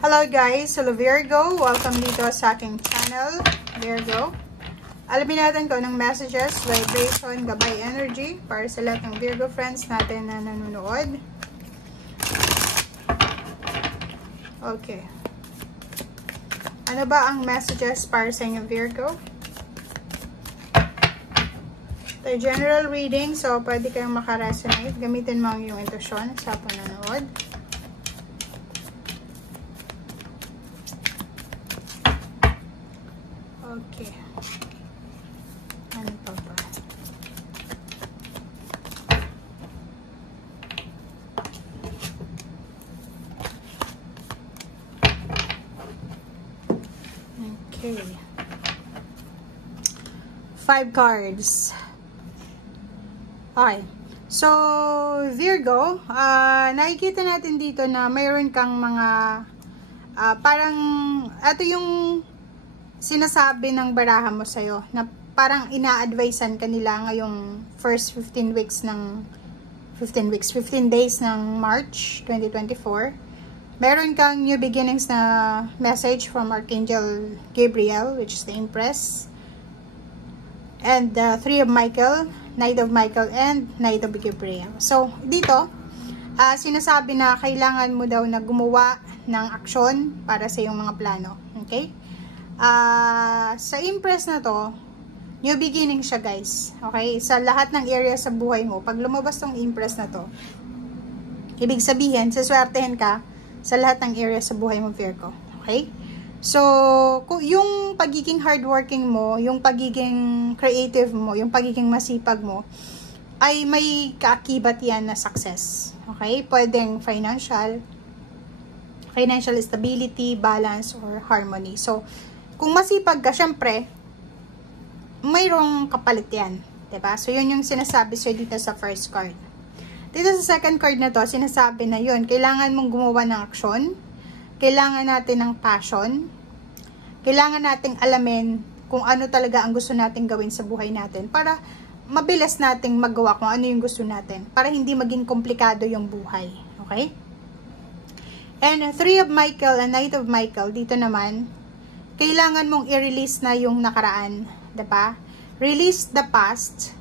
Hello guys, hello Virgo. Welcome dito sa aking channel, Virgo. Alamin natin kung anong messages, vibration, gabay energy para sa lahat ng Virgo friends natin na nanonood. Okay. Ano ba ang messages para sa inyo Virgo? Ito general reading, so pwede kayong makaresonate. Gamitin mo ang iyong intuition sa panonood. Okay. Ano pa ba? Okay. 5 cards. Okay. So, Virgo, nakikita natin dito na mayroon kang mga parang, ito yung sinasabi ng baraha mo sa'yo na parang ina-advisean kanila ngayong first 15 days ng March 2024. Meron kang new beginnings na message from Archangel Gabriel, which is the Empress, and the Three of Michael, Knight of Michael, and Knight of Gabriel. So, dito, sinasabi na kailangan mo daw na gumawa ng aksyon para sa iyong mga plano. Okay? Sa Empress na to, new beginning siya guys. Okay? Sa lahat ng area sa buhay mo, pag lumabas tong Empress na to, ibig sabihin, saswertehin ka sa lahat ng area sa buhay mo, Virgo. Okay? So, yung pagiging hardworking mo, yung pagiging creative mo, yung pagiging masipag mo, ay may kaakibat yan na success. Okay? Pwedeng financial stability, balance, or harmony. So, kung masipag ka, syempre, mayroong kapalit yan. Diba? So, yun yung sinasabi sa'yo dito sa first card. Dito sa second card na to, sinasabi na yun, kailangan mong gumawa ng aksyon, kailangan natin ng passion, kailangan nating alamin kung ano talaga ang gusto nating gawin sa buhay natin para mabilis nating magawa kung ano yung gusto natin, para hindi maging komplikado yung buhay. Okay? And Three of Michael and Knight of Michael, dito naman, kailangan mong i-release na yung nakaraan. Diba? Release the past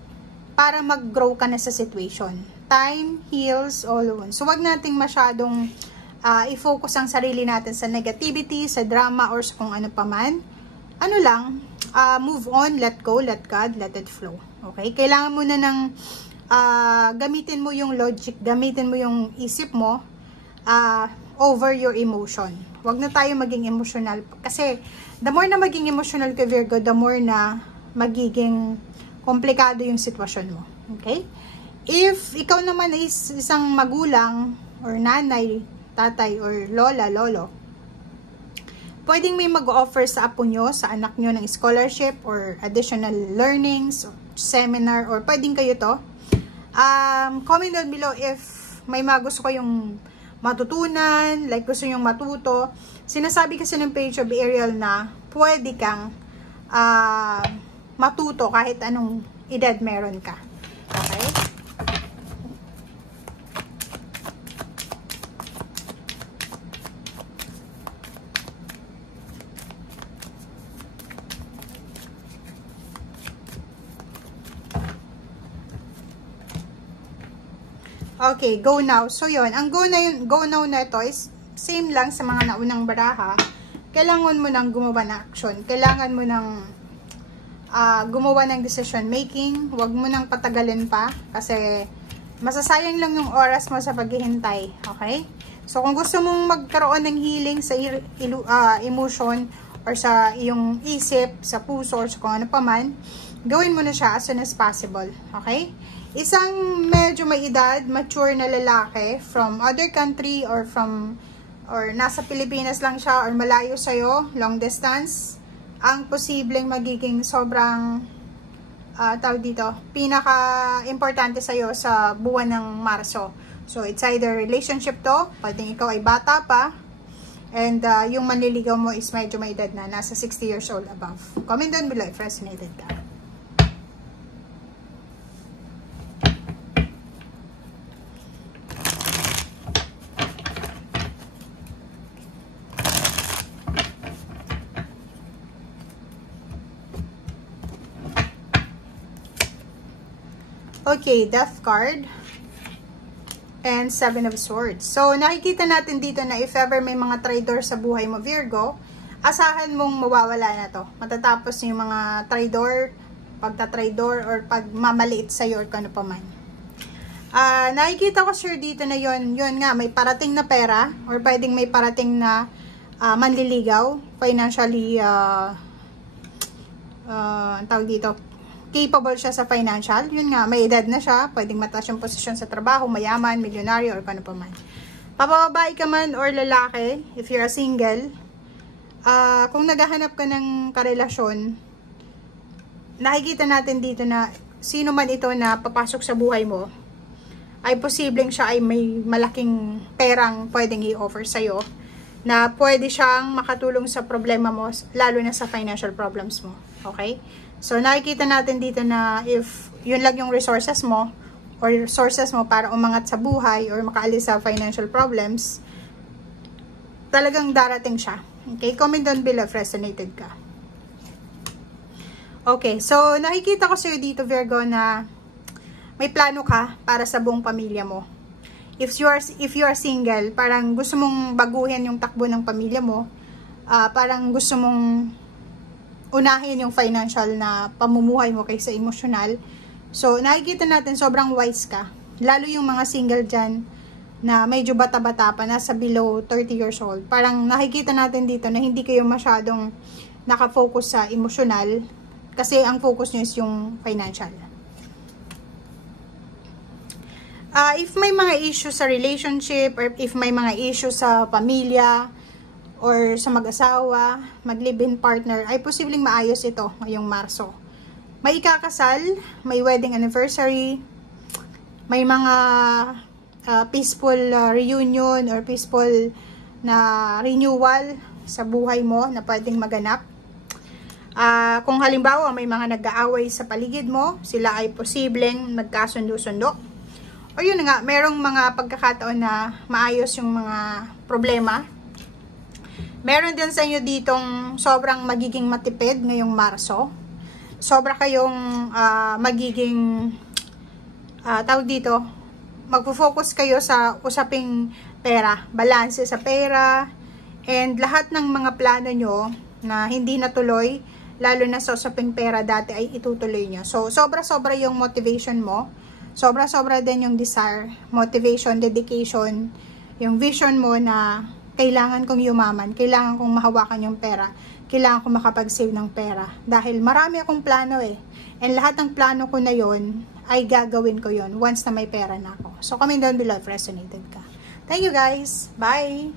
para mag-grow ka na sa situation. Time heals all wounds. So, wag nating masyadong i-focus ang sarili natin sa negativity, sa drama, or sa kung ano pa man. Ano lang, move on, let go, let God, let it flow. Okay? Kailangan mo na ng gamitin mo yung logic, gamitin mo yung isip mo over your emotion. Wag na tayo maging emotional. Kasi, the more na maging emotional ka, Virgo, the more na magiging komplikado yung sitwasyon mo. Okay? If ikaw naman is isang magulang, or nanay, tatay, or lola, lolo, pwedeng may mag-offer sa apo nyo, sa anak nyo ng scholarship, or additional learnings, or seminar, or pwedeng kayo to. Comment down below if may mga gusto kayong matutunan, like gusto nyong matuto. Sinasabi kasi ng page of Ariel na pwede kang matuto kahit anong edad meron ka. Okay? Okay, go now. So, yun. Ang go now na ito is same lang sa mga naunang baraha. Kailangan mo nang gumawa ng action. Kailangan mo nang gumawa ng decision making. Huwag mo nang patagalin pa. Kasi, masasayang lang yung oras mo sa paghihintay. Okay? So, kung gusto mong magkaroon ng healing sa emotion or sa iyong isip, sa puso, or sa kung ano pa man, gawin mo na siya as soon as possible. Okay? Isang medyo may edad, mature na lalaki from other country or nasa Pilipinas lang siya or malayo sa'yo, long distance, ang posibleng magiging sobrang tawag dito, pinaka-importante sa'yo sa buwan ng Marso. So, it's either relationship to, pwedeng ikaw ay bata pa, and yung manliligaw mo is medyo may edad na, nasa 60 years old above. Comment down below if resonated ka. Okay, Death card. And 7 of Swords. So, nakikita natin dito na if ever may mga traitor sa buhay mo, Virgo, asahan mong mawawala na to. Matatapos yung mga traitor, pagta-traitor, or pagmamaliit sa'yo, or kano pa man. Nakikita ko sure dito na yun nga, may parating na pera, or pwedeng may parating na manliligaw, financially, tawag dito, capable siya sa financial. Yun nga, may edad na siya, pwedeng mataas yung posisyon sa trabaho, mayaman, milyonaryo, or kano pa man. Papababae ka man or lalaki, if you're a single, kung naghahanap ka ng karelasyon, nakikita natin dito na sino man ito na papasok sa buhay mo, ay posibleng siya ay may malaking perang pwedeng i-offer sa'yo, na pwede siyang makatulong sa problema mo, lalo na sa financial problems mo. Okay? So, nakikita natin dito na if yun lang yung resources mo or sources mo para umangat sa buhay or makaalis sa financial problems, talagang darating siya. Okay? Comment down below if resonated ka. Okay. So, nakikita ko sa'yo dito, Virgo, na may plano ka para sa buong pamilya mo. If you are single, parang gusto mong baguhin yung takbo ng pamilya mo, parang gusto mong unahin yung financial na pamumuhay mo kaysa emotional. So, nakikita natin sobrang wise ka. Lalo yung mga single dyan na medyo bata-bata pa, nasa below 30 years old. Parang nakikita natin dito na hindi kayo masyadong nakafocus sa emotional kasi ang focus nyo is yung financial. If may mga issue sa relationship or if may mga issue sa pamilya, or sa mag-asawa, mag-live-in partner, ay posibleng maayos ito ngayong Marso. May ikakasal, may wedding anniversary, may mga peaceful reunion or peaceful na renewal sa buhay mo na pwedeng maganap. Kung halimbawa may mga nag-aaway sa paligid mo, sila ay posibleng magkasundo-sundo. O yun nga, merong mga pagkakataon na maayos yung mga problema. Meron din sa inyo ditong sobrang magiging matipid ngayong Marso. Sobra kayong magiging, tawag dito, magpo-focus kayo sa usaping pera, balanse sa pera, and lahat ng mga plano nyo na hindi natuloy, lalo na sa usaping pera dati ay itutuloy nyo. So, sobra-sobra yung motivation mo. Sobra-sobra din yung desire, motivation, dedication, yung vision mo na kailangan kong yumaman, kailangan kong mahawakan yung pera, kailangan kong makapag-save ng pera. Dahil marami akong plano eh. And lahat ng plano ko na yon ay gagawin ko yon once na may pera na ako. So, comment down below if resonated ka. Thank you guys. Bye!